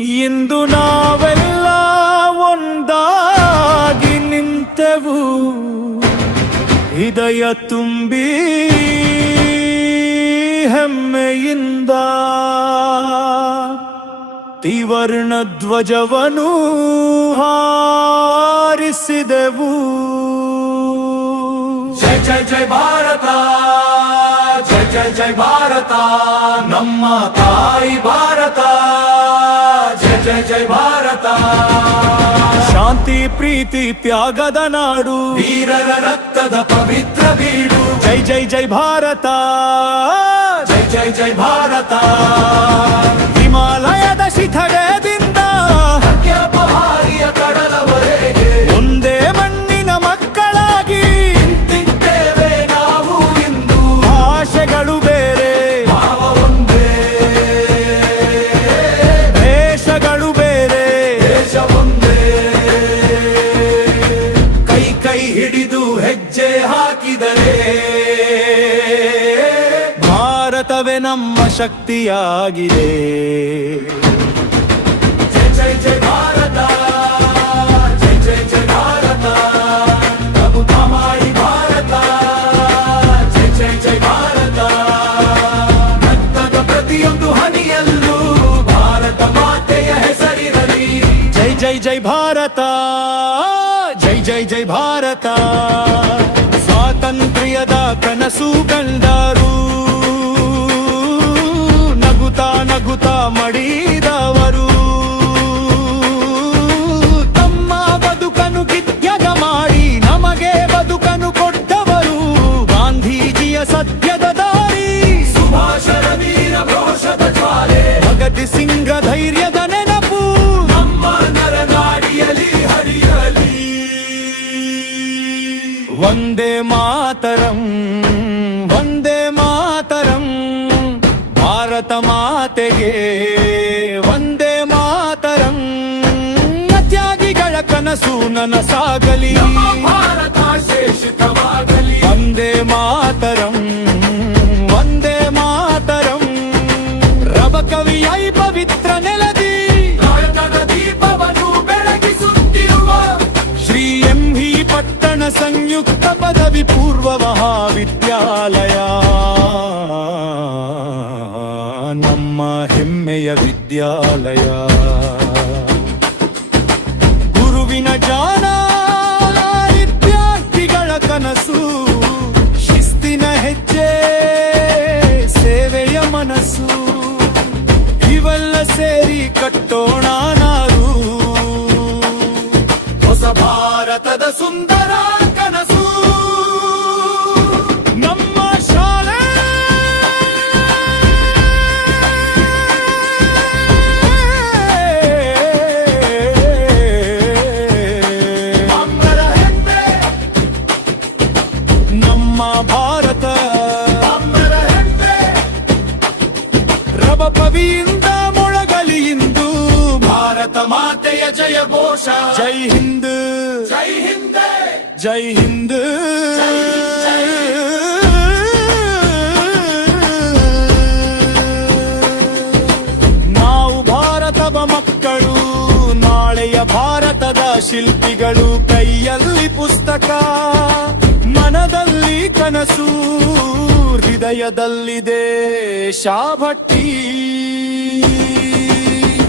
ಇಂದು ನಾವೆಲ್ಲ ಒಂದಾಗಿ ನಿಂತೆವು, ಹೃದಯ ತುಂಬಿ ಹೆಮ್ಮೆಯಿಂದ ತ್ರಿವರ್ಣ ಧ್ವಜವನ್ನು ಹಾರಿಸಿದೆವು. ಜಯ ಜಯ ಜಯ ಭಾರತ, ಜಯ ಜಯ ಜಯ ಭಾರತ, ನಮ್ಮ ತಾಯಿ ಭಾರತ, ಜಯ ಜಯ ಜಯ ಭಾರತ. ಶಾಂತಿ ಪ್ರೀತಿ ತ್ಯಾಗದ ನಾಡು, ವೀರರ ರಕ್ತದ ಪವಿತ್ರ ಬೀಡು. ಜೈ ಜೈ ಜೈ ಭಾರತ, ಜೈ ಜೈ ಜೈ ಭಾರತ. ಹಿಮಾಲಯದ ಶಿಖರದಿಂದ ಅನ್ಯಪಹಾರಿಯ ಕಡಲವರೆಗೆ ಒಂದೇ ಮಣ್ಣಿನ ಮಕ್ಕಳಾಗಿ ನಿಂತಿದ್ದೇವೆ ನಾವು ಇಂದು. ಭಾಷೆಗಳು ಬೇರೆ, ಭಾವ ಒಂದೇ, ದೇಶಗಳು ಬೇರೆ, ದೇಶ ಒಂದೇ. ಕೈ ಕೈ ಹಿಡಿದು ಹೆಜ್ಜೆ ಹಾಕಿದರೆ ಭಾರತವೇ ನಮ್ಮ ಶಕ್ತಿಯಾಗಿದೆ. ಜೈ ಜೈ ಜೈ ಭಾರತ, ಜೈ ಜೈ ಜೈ ಭಾರತ, ಪ್ರಭುತಮಾಯಿ ಭಾರತ, ಜೈ ಜೈ ಜೈ ಭಾರತ. ರಕ್ತದ ಪ್ರತಿಯೊಂದು ಹನಿಯಲ್ಲೂ ಭಾರತ ಮಾತೆಯ ಹೆಸರಿರಲಿ. ಜೈ ಜೈ ಜೈ ಭಾರತ, ಜೈ ಜೈ ಜೈ ಭಾರತ. ಸ್ವಾತಂತ್ರ್ಯದ ಕನಸು ಕಂಡರು, ನಗುತ್ತಾ ಮಡಿದವರು. ತಮ್ಮ ಬದುಕನ್ನು ಕಿತ್ಯಾಗ ಮಾಡಿ ನಮಗೆ ಬದುಕನ್ನು ಕೊಟ್ಟವರು. ಗಾಂಧೀಜಿಯ ಸತ್ಯದ ದಾರಿ, ಸುಭಾಷರ ವೀರ ಘೋಷದ ಜ್ವಾಲೆ, ಭಗತ್ ಸಿಂಗ್ ಧೈರ್ಯದ ನೆನಪು ನಮ್ಮ ನರನಾಡಿಯಲಿ ಹರಿಯಲಿ. ವಂದೇ ಮಾತರಂ, ವಂದೇ ಮಾತರಂ, ಭಾರತ ಮಾತೆಗೆ ವಂದೇ ಮಾತರಂ. ತ್ಯಾಗಿಗಳ ಕನಸು ನನಸಾಗಲಿ, ಭಾರತ ಶೇಷಿತವಾಗಲಿ. ವಂದೇ ಮಾತರಂ, ವಂದೇ ಮಾತರಂ. ರಬ ಕವಿಯೈ ಪವಿತ್ರ ನೆಲದಿ ಭಾರತದ ದೀಪವನ್ನು ಬೆಳಗಿಸುತ್ತಿರುವ ಶ್ರೀ ಎಂ.ವಿ. ಪಟ್ಟಣ ಸಂಯುಕ್ತ ಪದವಿ ಪೂರ್ವ ಮಹಾವಿದ್ಯಾಲಯ ನಮ್ಮ ಹೆಮ್ಮೆಯ ವಿದ್ಯಾಲಯ. ಗುರುವಿನ ಜಾಣ, ವಿದ್ಯಾರ್ಥಿಗಳ ಕನಸು, ಶಿಸ್ತಿನ ಹೆಜ್ಜೆ, ಸೇವೆಯ ಮನಸ್ಸು. ಇವೆಲ್ಲ ಸೇರಿ ಕಟ್ಟೋಣ ನಾರು ಹೊಸ ಭಾರತದ ಸುಂದರ ಕನಸು. ನಮ್ಮ ಶಾಲೆ ಭಾರತ, ರಬ ಪವಿಯಿಂದ ಮೊಳಗಲಿ ಇಂದು ಭಾರತ ಮಾತೆಯ ಜಯ ಘೋಷ. ಜೈ ಹಿಂದ್, ಜೈ ಹಿಂದ್, ಜೈ ಹಿಂದ್. ನಾವು ಭಾರತದ ಮಕ್ಕಳು, ನಾಳೆಯ ಭಾರತದ ಶಿಲ್ಪಿಗಳು. ಕೈಯಲ್ಲಿ ಪುಸ್ತಕ, ಮನದಲ್ಲಿ ಕನಸು, ಹೃದಯದಲ್ಲಿದೆ ಶಾಭಟ್ಟಿ.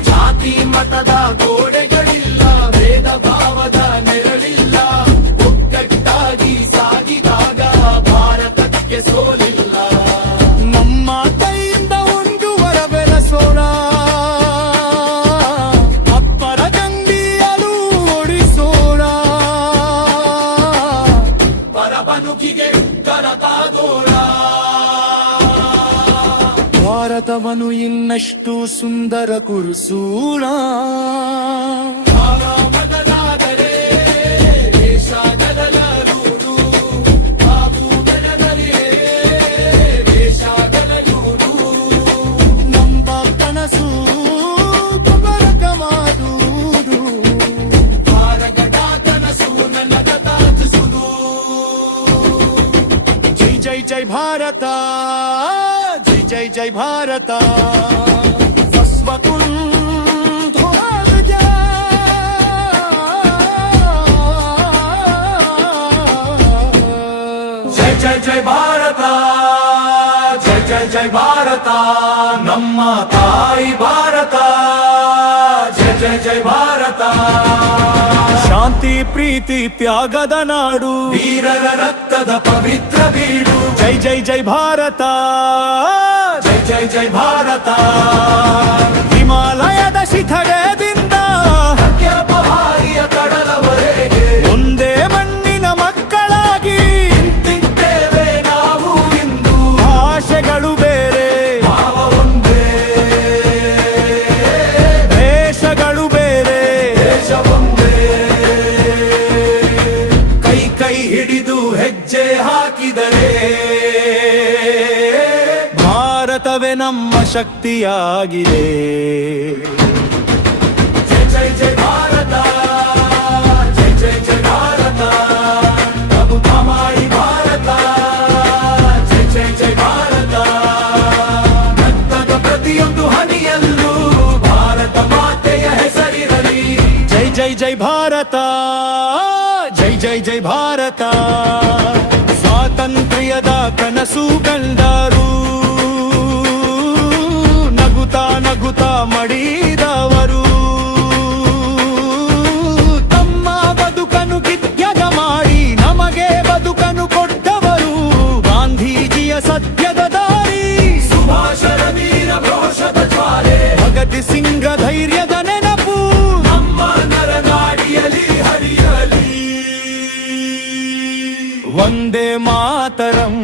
ಜಾತಿ ಮತದ ಗೋಡೆಗಳಿಲ್ಲ, ಭೇದ ಭಾವದ ನೆರಳಿಲ್ಲ. ಒಗ್ಗಟ್ಟಾಗಿ ಸಾಗಿದಾಗ ಭಾರತಕ್ಕೆ ಸೋಲಿಲ್ಲ. ನಮ್ಮ ಕೈಯಿಂದ ಒಂದು ವರ ಬೆಳೆಸೋಣ, ಅಪ್ಪರ ಗಂಗಿಯಲು ಓಡಿಸೋಣ. ಬನುಕಿಗೆ ಕರತಾಗೋಣ. ಭಾರತವನ್ನು ಇನ್ನಷ್ಟು ಸುಂದರ ಕುರಿಸೋಣ. ಬದಲಾದರೆ ದೇಶ ಗದಲೂರು, ಬಾಬು ಗದಲರಿಯೇ ದೇಶ ಗದಲೂರು. ನಮ್ಮ ಕನಸು ಕುಮರಕ ಮಾಡುವುದು, ಭಾರಗಡ ಕನಸು ನನಗ ತಾತಿಸುವುದು. ಜೈ ಜೈ ಜೈ ಭಾರತ, ಜೈ ಜೈ ಜೈ ಭಾರತ. ಸ್ವಕುಂಠ ಜೈ ಭಾರತ ನಮ್ಮ ತಾಯಿ ಭಾರತ ಜಯ ಜಯ ಜಯ ಭಾರತ ಶಾಂತಿ ಪ್ರೀತಿ ತ್ಯಾಗದ ನಾಡು ವೀರರ ರಕ್ತದ ಪವಿತ್ರ ಬೀಡು ಜೈ ಜೈ ಜೈ ಭಾರತ ಜೈ ಜೈ ಜೈ ಭಾರತ ಹಿಮಾಲಯದ ಶಿಖರದಿಂದ ಕನ್ಯಾಕುಮಾರಿಯ ಕಡಲವರೆಗೆ ಒಂದೇ ಮಣ್ಣಿನ ಮಕ್ಕಳಾಗಿ ನಿಂತಿದ್ದೇವೆ ನಾವು ಇಂದು ಭಾಷೆಗಳು ಬೇರೆ ಭಾವ ಒಂದೇ ದೇಶಗಳು ಬೇರೆ ದೇಶ ಒಂದೇ ಕೈ ಕೈ ಹಿಡಿದು ಹೆಜ್ಜೆ ಹಾಕಿದರೆ ಭಾರತವೇ ನಮ್ಮ ಶಕ್ತಿಯಾಗಿದೆ ಜೈ ಜೈ ಜೈ ಭಾರತ ಜೈ ಜೈ ಜೈ ಭಾರತ ಪ್ರಭು ಮಾಯಿ ಭಾರತ ಜೈ ಜೈ ಜೈ ಭಾರತ ರಕ್ತದ ಪ್ರತಿಯೊಂದು ಹನಿಯಲ್ಲೂ ಭಾರತ ಮಾತೆಯ ಹೆಸರಿರಲಿ ಜೈ ಜೈ ಜೈ ಭಾರತ ಜೈ ಜೈ ಜೈ ಭಾರತ ಸ್ವಾತಂತ್ರ್ಯದ ಕನಸು ಕಂಡರು ನಗುತ್ತಾ ನಗುತ್ತಾ ಮಡಿದವರು ತಮ್ಮ ಬದುಕನ್ನು ಗಿತ್ಯಗ ಮಾಡಿ ನಮಗೆ ಬದುಕನ್ನು ಕೊಟ್ಟವರು ಗಾಂಧೀಜಿಯ ಸತ್ಯದ ದಾರಿ ಸುಭಾಷರ ವೀರ ರೋಷದ ಜ್ವಾಲೆ ಭಗತ್ ಸಿಂಗ್ ಧೈರ್ಯದ ನೆನಪು ನಮ್ಮ ನರನಾಡಿಯಲ್ಲಿ ಹರಿಯಲಿ ವಂದೇ ಮಾತರಂ